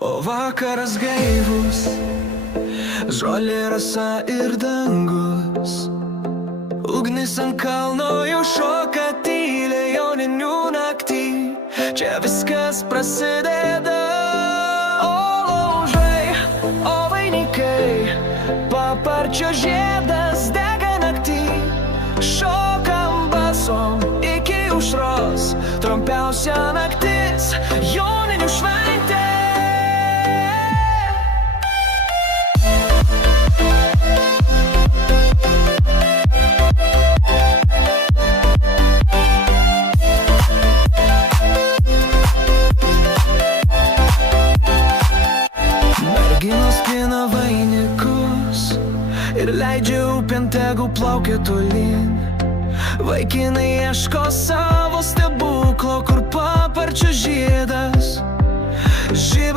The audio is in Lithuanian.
O vakaras gaivus, žolė rasa ir dangus. Ugnis ant kalno jau šoka tyliai joninių naktį. Čia viskas prasideda. O laužai, o vainikai, paparčio žiedas dega naktį. Šokam basom iki aušros, trumpiausia naktis, joninių šventė. Merginos pina vainikus ir leidžia upėn, tegu plaukia tolyn. Vaikinai ieško savo stebuklų.